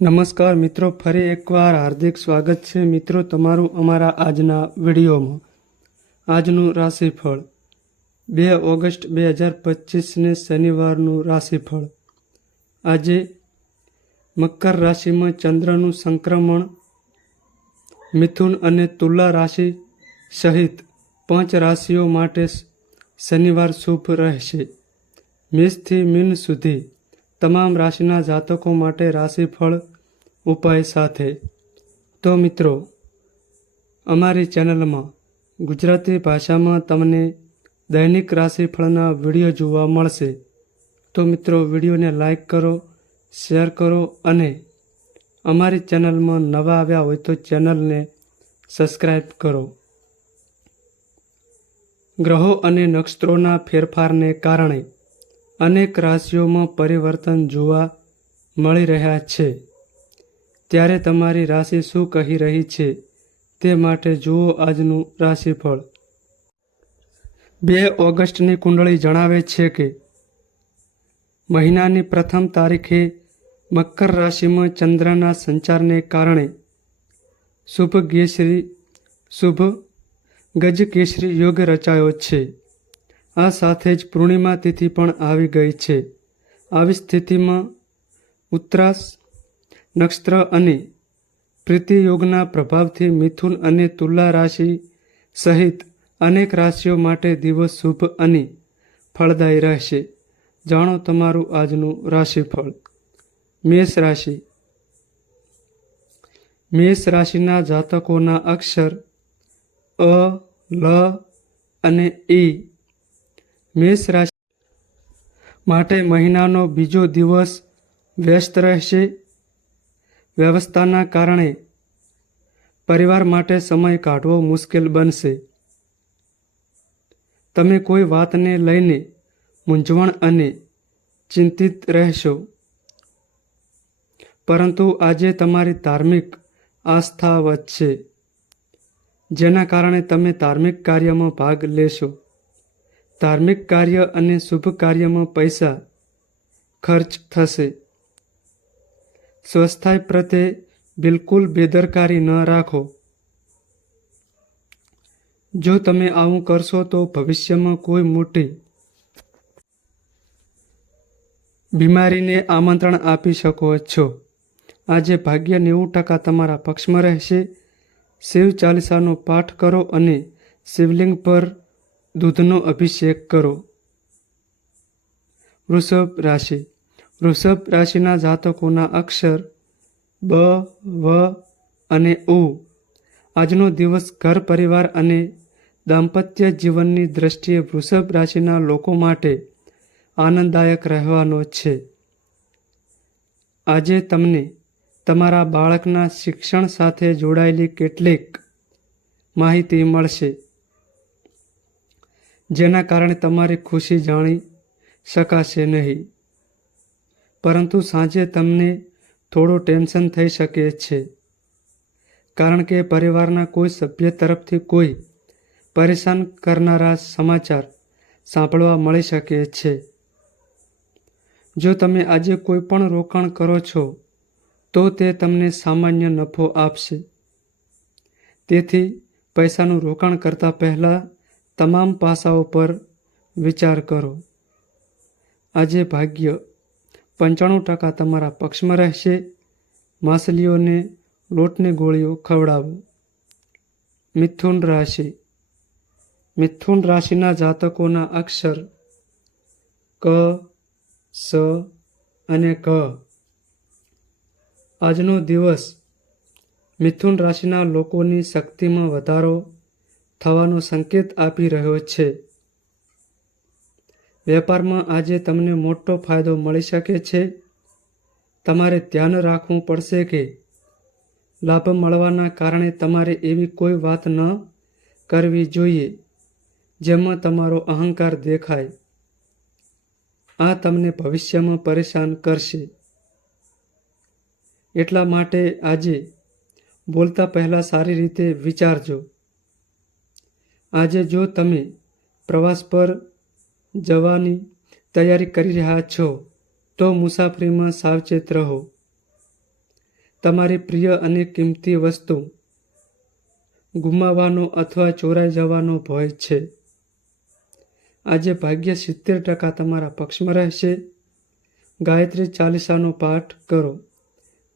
નમસ્કાર મિત્રો, ફરી એકવાર હાર્દિક સ્વાગત છે મિત્રો તમારું અમારા આજના વિડીયોમાં. આજનું રાશિફળ 2 ઓગસ્ટ 2025ને શનિવારનું રાશિફળ. આજે મકર રાશિમાં ચંદ્રનું સંક્રમણ મિથુન અને તુલા રાશિ સહિત 5 રાશિઓ માટે શનિવાર શુભ રહેશે. મેષથી મીન સુધી તમામ રાશિના જાતકો માટે રાશિફળ ઉપાય સાથે. તો મિત્રો, અમારી ચેનલમાં ગુજરાતી ભાષામાં તમને દૈનિક રાશિફળના વિડીયો જોવા મળશે. તો મિત્રો, વિડીયોને લાઈક કરો, શેર કરો અને અમારી ચેનલમાં નવા આવ્યા હોય તો ચેનલને સબસ્ક્રાઈબ કરો. ગ્રહો અને નક્ષત્રોના ફેરફારને કારણે અનેક રાશિઓમાં પરિવર્તન જોવા મળી રહ્યા છે. ત્યારે તમારી રાશિ શું કહી રહી છે તે માટે જુઓ આજનું રાશિફળ. 2 ઓગસ્ટની કુંડળી જણાવે છે કે મહિનાની પ્રથમ તારીખે મકર રાશિમાં ચંદ્રના સંચારને કારણે શુભ ગજકેસરી યોગ રચાયો છે. આ સાથે જ પૂર્ણિમા તિથિ પણ આવી ગઈ છે. આવી સ્થિતિમાં ઉત્તરાસ નક્ષત્ર અને પ્રીતિ યોગના પ્રભાવથી મિથુન અને તુલા રાશિ સહિત અનેક રાશિઓ માટે દિવસ શુભ અને ફળદાયી રહેશે. જાણો તમારું આજનું રાશિફળ. મેષ રાશિ. મેષ રાશિના જાતકોના અક્ષર અ, લ અને ઈ. મેષ રાશિ માટે મહિનાનો બીજો દિવસ વ્યસ્ત રહેશે. વ્યવસ્થાના કારણે પરિવાર માટે સમય કાઢવો મુશ્કેલ બનશે. તમે કોઈ વાતને લઈને મૂંઝવણ અને ચિંતિત રહેશો. પરંતુ આજે તમારી ધાર્મિક આસ્થા વધશે, જેના કારણે તમે ધાર્મિક કાર્યમાં ભાગ લેશો. ધાર્મિક કાર્ય અને શુભ કાર્યમાં પૈસા ખર્ચ થશે. સ્વાસ્થ્ય પ્રત્યે બિલકુલ બેદરકારી ન રાખો. જો તમે આવું કરશો તો ભવિષ્યમાં કોઈ મોટી બીમારીને આમંત્રણ આપી શકો છો. આજે ભાગ્ય 90% તમારા પક્ષમાં રહેશે. શિવ ચાલીસાનો પાઠ કરો અને શિવલિંગ પર દૂધનો અભિષેક કરો. વૃષભ રાશિ. વૃષભ રાશિના જાતકોના અક્ષર બ, વ અને ઉ. આજનો દિવસ ઘર પરિવાર અને દાંપત્ય જીવનની દ્રષ્ટિએ વૃષભ રાશિના લોકો માટે આનંદદાયક રહેવાનો છે. આજે તમને તમારા બાળકના શિક્ષણ સાથે જોડાયેલી કેટલીક માહિતી મળશે, જેના કારણે તમારી ખુશી જાણી શકાશે નહીં. પરંતુ સાંજે તમને થોડું ટેન્શન થઈ શકે છે, કારણ કે પરિવારના કોઈ સભ્ય તરફથી કોઈ પરેશાન કરનારા સમાચાર સાંભળવા મળી શકે છે. જો તમે આજે કોઈ પણ રોકાણ કરો છો તો તે તમને સામાન્ય નફો આપશે. તેથી પૈસાનું રોકાણ કરતા પહેલાં તમામ પાસાઓ પર વિચાર કરો. આજે ભાગ્ય 95% તમારા પક્ષમાં રહેશે. માછલીઓને લોટની ગોળીઓ ખવડાવો. મિથુન રાશિ. મિથુન રાશિના જાતકોના અક્ષર ક, સ અને ક. આજનો દિવસ મિથુન રાશિના લોકોની શક્તિમાં વધારો થવાનો સંકેત આપી રહ્યો છે. વેપારમાં આજે તમને મોટો ફાયદો મળી શકે છે. તમારે ધ્યાન રાખવું પડશે કે લાભ મળવાના કારણે તમારે એવી કોઈ વાત ન કરવી જોઈએ જેમાં તમારો અહંકાર દેખાય. આ તમને ભવિષ્યમાં પરેશાન કરશે. એટલા માટે આજે બોલતા પહેલાં સારી રીતે વિચારજો. આજે જો તમે પ્રવાસ પર જવાની તૈયારી કરી રહ્યા છો તો મુસાફરીમાં સાવચેત રહો. તમારી પ્રિય અને કિંમતી વસ્તુ ગુમાવવાનો અથવા ચોરાઈ જવાનો ભય છે. આજે ભાગ્ય 70% તમારા પક્ષમાં રહેશે. ગાયત્રી ચાલીસાનો પાઠ કરો.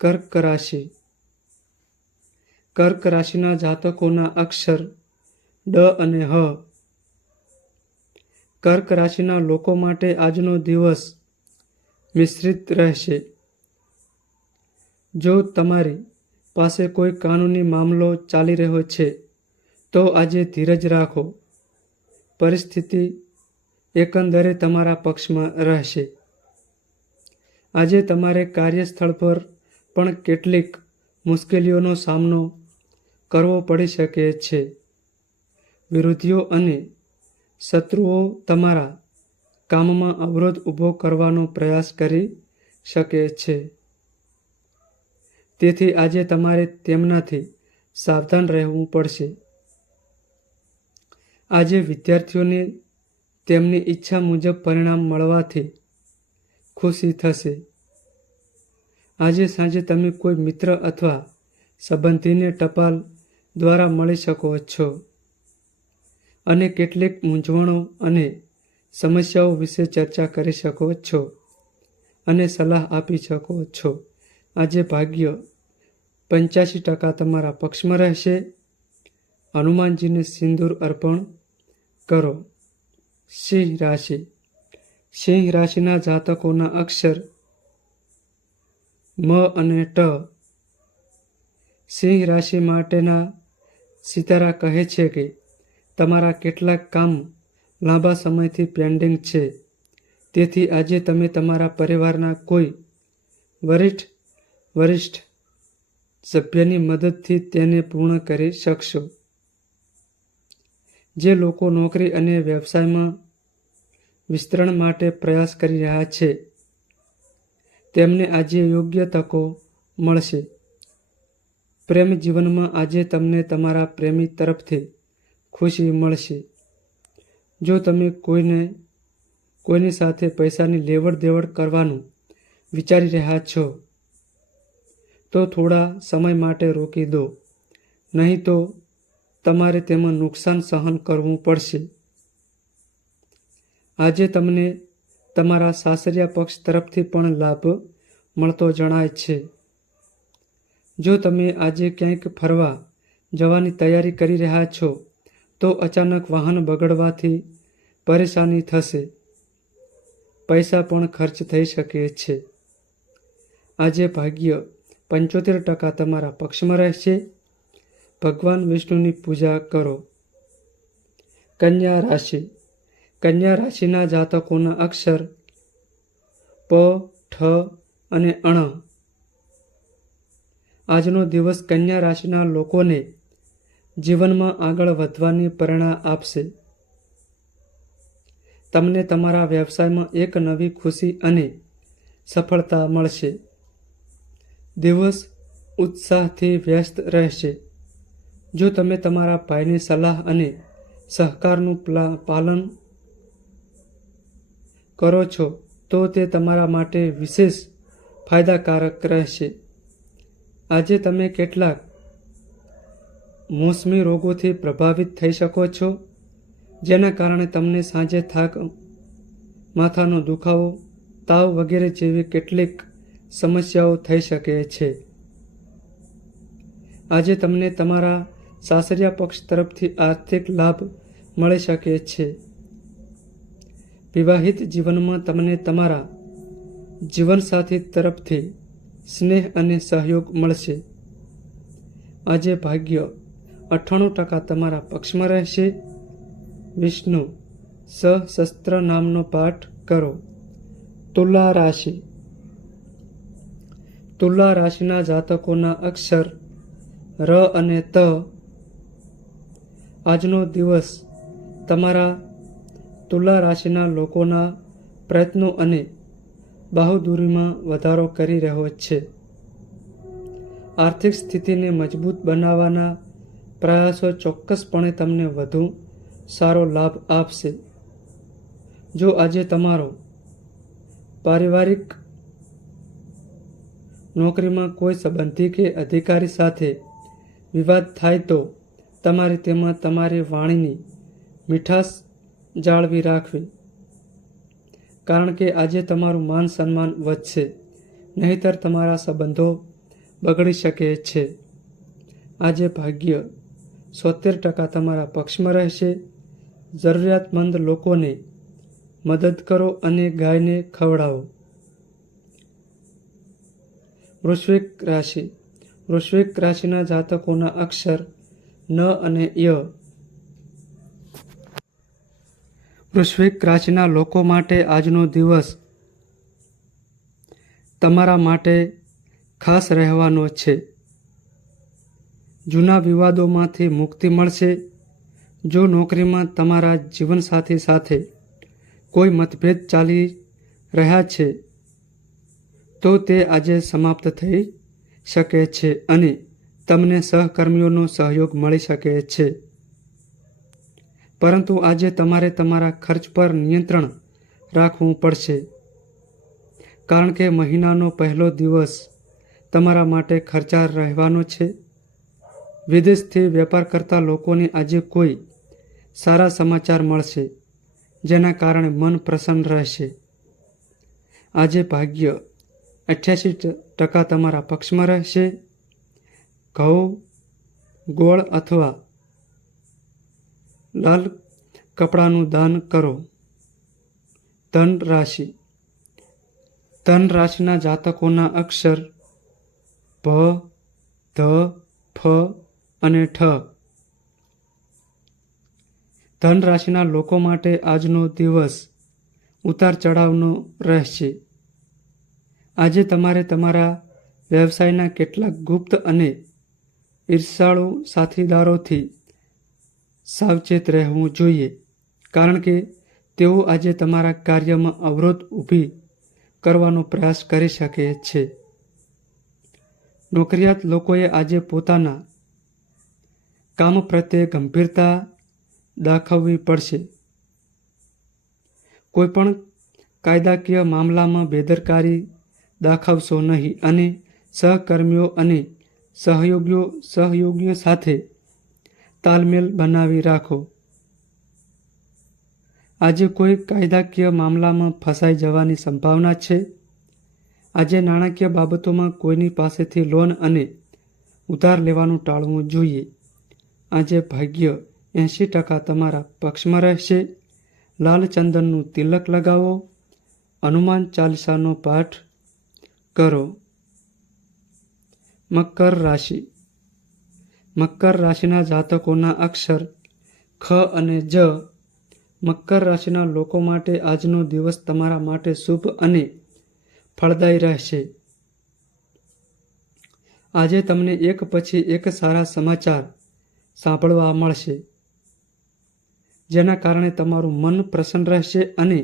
કર્ક રાશિ. કર્ક રાશિના જાતકોના અક્ષર ડ અને હ. કર્ક રાશિના લોકો માટે આજનો દિવસ મિશ્રિત રહેશે. જો તમારી પાસે કોઈ કાનૂની મામલો ચાલી રહ્યો છે તો આજે ધીરજ રાખો. પરિસ્થિતિ એકંદરે તમારા પક્ષમાં રહેશે. આજે તમારે કાર્યસ્થળ પર પણ કેટલીક મુશ્કેલીઓનો સામનો કરવો પડી શકે છે. વિરોધીઓ અને શત્રુઓ તમારા કામમાં અવરોધ ઊભો કરવાનો પ્રયાસ કરી શકે છે. તેથી આજે તમારે તેમનાથી સાવધાન રહેવું પડશે. આજે વિદ્યાર્થીઓને તેમની ઈચ્છા મુજબ પરિણામ મળવાથી ખુશી થશે. આજે સાંજે તમે કોઈ મિત્ર અથવા સંબંધીને ટપાલ દ્વારા મળી શકો છો અને કેટલીક મૂંઝવણો અને સમસ્યાઓ વિશે ચર્ચા કરી શકો છો અને સલાહ આપી શકો છો. આજે ભાગ્ય 85% તમારા પક્ષમાં રહેશે. હનુમાનજીને સિંદૂર અર્પણ કરો. સિંહ રાશિ. સિંહ રાશિના જાતકોના અક્ષર મ અને ટ. સિંહ રાશિ માટેના સિતારા કહે છે કે તમારા કેટલાક કામ લાંબા સમયથી પેન્ડિંગ છે. તેથી આજે તમે તમારા પરિવારના કોઈ વરિષ્ઠ સભ્યની મદદથી તેને પૂર્ણ કરી શકશો. જે લોકો નોકરી અને વ્યવસાયમાં વિસ્તરણ માટે પ્રયાસ કરી રહ્યા છે તેમને આજે યોગ્ય તકો મળશે. પ્રેમ જીવનમાં આજે તમને તમારા પ્રેમી તરફથી ખુશી મળશે. જો તમે કોઈની સાથે પૈસાની લેવડ દેવડ કરવાનું વિચારી રહ્યા છો તો થોડા સમય માટે રોકી દો, નહીં તો તમારે તેમાં નુકસાન સહન કરવું પડશે. આજે તમને તમારા સાસરિયા પક્ષ તરફથી પણ લાભ મળતો જણાય છે. જો તમે આજે ક્યાંક ફરવા જવાની તૈયારી કરી રહ્યા છો તો અચાનક વાહન બગડવાથી પરેશાની થશે. પૈસા પણ ખર્ચ થઈ શકે છે. આજે ભાગ્ય 75% તમારા પક્ષમાં રહેશે. ભગવાન વિષ્ણુની પૂજા કરો. કન્યા રાશિ. કન્યા રાશિના જાતકોના અક્ષર પ, ઠ અને અણ. આજનો દિવસ કન્યા રાશિના લોકોને જીવનમાં આગળ વધવાની પ્રેરણા આપશે. તમને તમારા વ્યવસાયમાં એક નવી ખુશી અને સફળતા મળશે. દિવસ ઉત્સાહથી વ્યસ્ત રહેશે. જો તમે તમારા ભાઈની સલાહ અને સહકારનું પાલન કરો છો તો તે તમારા માટે વિશેષ ફાયદાકારક રહેશે. આજે તમે કેટલાક મોસમી રોગોથી પ્રભાવિત થઈ શકો છો, જેના કારણે તમને સાંજે થાક, માથાનો દુખાવો, તાવ વગેરે જેવી કેટલીક સમસ્યાઓ થઈ શકે છે. આજે તમને તમારા સાસરિયા પક્ષ તરફથી આર્થિક લાભ મળી શકે છે. વિવાહિત જીવનમાં તમને તમારા જીવનસાથી તરફથી સ્નેહ અને સહયોગ મળશે. આજે ભાગ્ય 98% તમારા પક્ષમાં રહેશે. વિષ્ણુ સહસ્ત્ર નામનો પાઠ કરો. તુલા રાશિ. તુલા રાશિના જાતકોના અક્ષર ર અને ત. આજનો દિવસ તમારા તુલા રાશિના લોકોના પ્રયત્નો અને બહાદુરીમાં વધારો કરી રહ્યો છે. આર્થિક સ્થિતિને મજબૂત બનાવવાના પ્રયાસો ચોક્કસપણે તમને વધુ સારો લાભ આપશે. જો આજે તમારો પારિવારિક નોકરીમાં કોઈ સંબંધી કે અધિકારી સાથે વિવાદ થાય તો તમારે તેમાં તમારી વાણીની મીઠાશ જાળવી રાખવી, કારણ કે આજે તમારું માન સન્માન વધશે, નહીંતર તમારા સંબંધો બગડી શકે છે. આજે ભાગ્ય 70% તમારા પક્ષમાં રહેશે. જરૂરિયાતમંદ લોકોને મદદ કરો અને ગાયને ખવડાવો. વૃશ્ચિક રાશિ. વૃશ્ચિક રાશિના જાતકોના અક્ષર ન અને ય. વૃશ્ચિક રાશિના લોકો માટે આજનો દિવસ તમારા માટે ખાસ રહેવાનો છે. જૂના વિવાદોમાંથી મુક્તિ મળશે. જો નોકરીમાં તમારા જીવનસાથી સાથે કોઈ મતભેદ ચાલી રહ્યા છે તો તે આજે સમાપ્ત થઈ શકે છે અને તમને સહકર્મીઓનો સહયોગ મળી શકે છે. પરંતુ આજે તમારે તમારા ખર્ચ પર નિયંત્રણ રાખવું પડશે, કારણ કે મહિનાનો પહેલો દિવસ તમારા માટે ખર્ચાળ રહેવાનો છે. વિદેશથી વેપાર કરતા લોકોને આજે કોઈ સારા સમાચાર મળશે, જેના કારણે મન પ્રસન્ન રહેશે. આજે ભાગ્ય 88% તમારા પક્ષમાં રહેશે. ઘઉં, ગોળ અથવા લાલ કપડાનું દાન કરો. ધન રાશિ. ધન રાશિના જાતકોના અક્ષર ભ, ધ, ફ અને ઠ. ધન રાશિના લોકો માટે આજનો દિવસ ઉતાર ચઢાવનો રહેશે. આજે તમારે તમારા વ્યવસાયના કેટલાક ગુપ્ત અને ઈર્ષાળુ સાથીદારોથી સાવચેત રહેવું જોઈએ, કારણ કે તેઓ આજે તમારા કાર્યમાં અવરોધ ઊભી કરવાનો પ્રયાસ કરી શકે છે. નોકરિયાત લોકોએ આજે પોતાના કામ પ્રત્યે ગંભીરતા દાખવવી પડશે. કોઈપણ કાયદાકીય મામલામાં બેદરકારી દાખવશો નહીં અને સહકર્મીઓ અને સહયોગીઓ સાથે તાલમેલ બનાવી રાખો. આજે કોઈ કાયદાકીય મામલામાં ફસાઈ જવાની સંભાવના છે. આજે નાણાકીય બાબતોમાં કોઈની પાસેથી લોન અને ઉધાર લેવાનું ટાળવું જોઈએ. આજે ભાગ્ય 80% તમારા પક્ષમાં રહેશે. લાલ ચંદનનું તિલક લગાવો. હનુમાન ચાલીસાનો પાઠ કરો. મકર રાશિ. મકર રાશિના જાતકોના અક્ષર ખ અને જ. મકર રાશિના લોકો માટે આજનો દિવસ તમારા માટે શુભ અને ફળદાયી રહેશે. આજે તમને એક પછી એક સારા સમાચાર સાંભળવા મળશે, જેના કારણે તમારું મન પ્રસન્ન રહેશે અને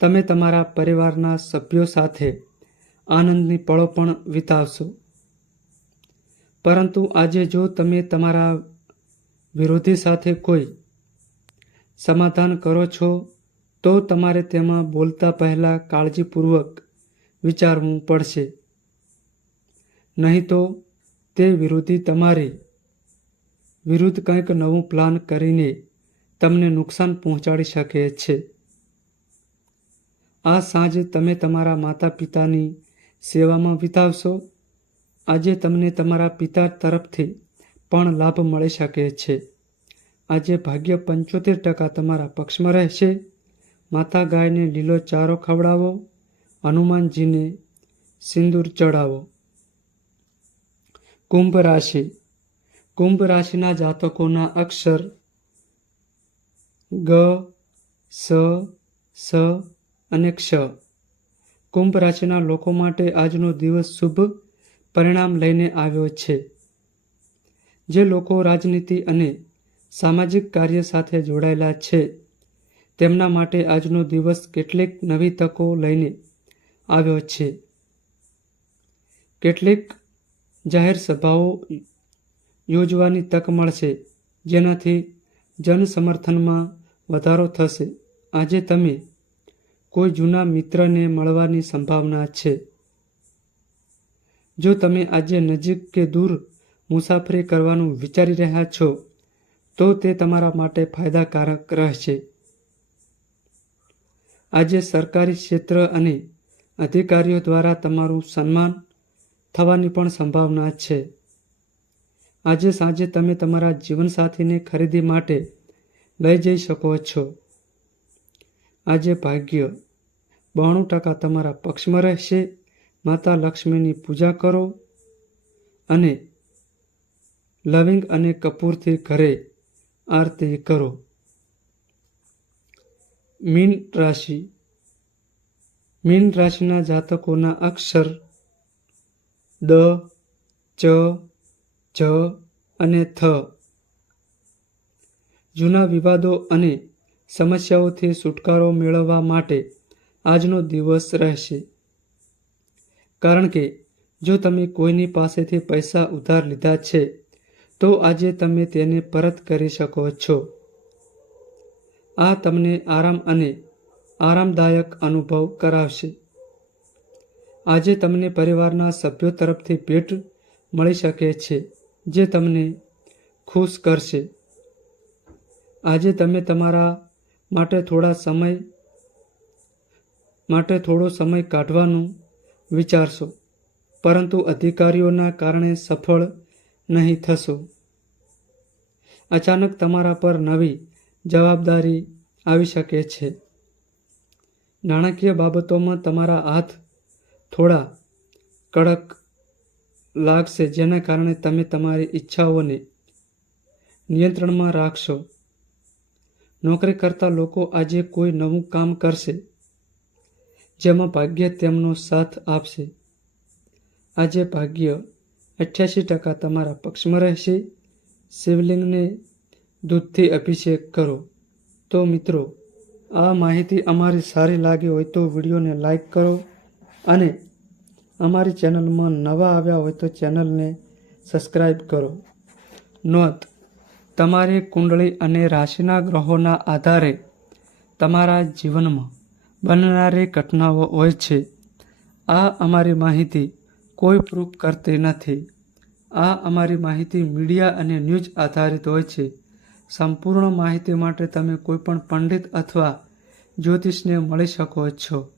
તમે તમારા પરિવારના સભ્યો સાથે આનંદની પળો પણ વિતાવશો. પરંતુ આજે જો તમે તમારા વિરોધી સાથે કોઈ સમાધાન કરો છો તો તમારે તેમાં બોલતા પહેલા કાળજીપૂર્વક વિચારવું પડશે, નહીં તો તે વિરોધી તમારી વિરુદ્ધ કંઈક નવું પ્લાન કરીને તમને નુકસાન પહોંચાડી શકે છે. આ સાંજ તમે તમારા માતા પિતાની સેવામાં વિતાવશો. આજે તમને તમારા પિતા તરફથી પણ લાભ મળી શકે છે. આજે ભાગ્ય 75% તમારા પક્ષમાં રહેશે. માતા ગાયને લીલો ચારો ખવડાવો. હનુમાનજીને સિંદૂર ચડાવો. કુંભ રાશિ. કુંભ રાશિના જાતકોના અક્ષર ગ, સ, સ અને ક્ષ. કુંભ રાશિના લોકો માટે આજનો દિવસ શુભ પરિણામ લઈને આવ્યો છે. જે લોકો રાજનીતિ અને સામાજિક કાર્ય સાથે જોડાયેલા છે તેમના માટે આજનો દિવસ કેટલીક નવી તકો લઈને આવ્યો છે. કેટલીક જાહેર સભાઓ યોજવાની તક મળશે, જેનાથી જનસમર્થનમાં વધારો થશે. આજે તમે કોઈ જૂના મિત્રને મળવાની સંભાવના છે. જો તમે આજે નજીક કે દૂર મુસાફરી કરવાનું વિચારી રહ્યા છો તો તે તમારા માટે ફાયદાકારક રહેશે. આજે સરકારી ક્ષેત્ર અને અધિકારીઓ દ્વારા તમારું સન્માન થવાની પણ સંભાવના છે. આજે સાંજે તમે તમારા જીવનસાથીને ખરીદી માટે લઈ જઈ શકો છો. આજે ભાગ્ય 92% તમારા પક્ષમાં રહેશે. માતા લક્ષ્મીની પૂજા કરો અને લવિંગ અને કપૂરથી ઘરે આરતી કરો. મીન રાશિ. મીન રાશિના જાતકોના અક્ષર દ, ચ, જ અને થ. જૂના વિવાદો અને સમસ્યાઓથી છુટકારો મેળવવા માટે આજનો દિવસ રહેશે. કારણ કે જો તમે કોઈની પાસેથી પૈસા ઉધાર લીધા છે તો આજે તમે તેને પરત કરી શકો છો. આ તમને આરામ અને આરામદાયક અનુભવ કરાવશે. આજે તમને પરિવારના સભ્યો તરફથી ભેટ મળી શકે છે જે તમને ખુશ કરશે. આજે તમે તમારા માટે થોડો સમય કાઢવાનું વિચારશો, પરંતુ અધિકારીઓના કારણે સફળ નહીં થશો. અચાનક તમારા પર નવી જવાબદારી આવી શકે છે. નાણાકીય બાબતોમાં તમારા હાથ થોડા કડક લાગશે, જેના કારણે તમે તમારી ઈચ્છાઓને નિયંત્રણમાં રાખશો. નોકરી કરતા લોકો આજે કોઈ નવું કામ કરશે જેમાં ભાગ્ય તેમનો સાથ આપશે. આજે ભાગ્ય 88% તમારા પક્ષમાં રહેશે. શિવલિંગને દૂધથી અભિષેક કરો. તો મિત્રો, આ માહિતી અમારી સારી લાગી હોય તો વિડીયોને લાઈક કરો અને અમારી ચેનલમાં નવા આવ્યા હોય તો ચેનલને સબસ્ક્રાઈબ કરો. નોંધ: તમારી કુંડળી અને રાશિના ગ્રહોના આધારે તમારા જીવનમાં બનનારી ઘટનાઓ હોય છે. આ અમારી માહિતી કોઈ પ્રૂફ કરતી નથી. આ અમારી માહિતી મીડિયા અને ન્યૂઝ આધારિત હોય છે. સંપૂર્ણ માહિતી માટે તમે કોઈપણ પંડિત અથવા જ્યોતિષને મળી શકો છો.